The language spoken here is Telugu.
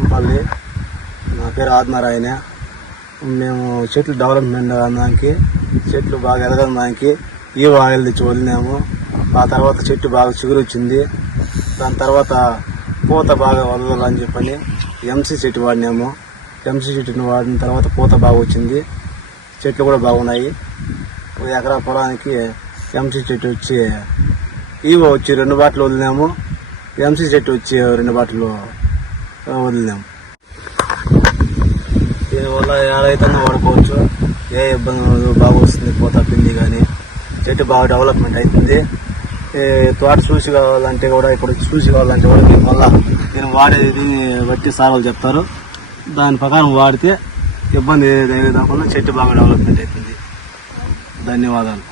లింగంపల్లి నా పేరు ఆత్మారాయణ మేము చెట్లు డెవలప్మెంట్ దానికి చెట్లు బాగా ఎదగడానికి ఈ ఆయిల్ తెచ్చి వదిలినాము. ఆ తర్వాత చెట్టు బాగా చిగురు వచ్చింది దాని తర్వాత పూత బాగా వదలాలని చెప్పని ఎంసీ చెట్టు వాడినాము. ఎంసీ చెట్టుని వాడిన తర్వాత పూత బాగా వచ్చింది. చెట్లు కూడా బాగున్నాయి. ఒక ఎకరా పొలానికి ఎంసీ చెట్టు వచ్చి ఈవో వచ్చి రెండు బాటలు వదిలినాము. ఎంసీ చెట్టు వచ్చి రెండు బాటలు వదిలేము దీనివల్ల ఏదైతే వాడుకోవచ్చు. ఏ ఇబ్బంది ఉండదు బాగా వస్తుంది పోతా పిండి కానీ చెట్టు బాగా డెవలప్మెంట్ అవుతుంది ఈ తోట చూసి కావాలంటే కూడా ఇప్పుడు చూసి కావాలంటే కూడా దీని వల్ల నేను వాడేది దీన్ని బట్టి సార్లు చెప్తారు. దాని ప్రకారం వాడితే ఇబ్బంది ఏదైనా చెట్టు బాగా డెవలప్మెంట్ అవుతుంది ధన్యవాదాలు.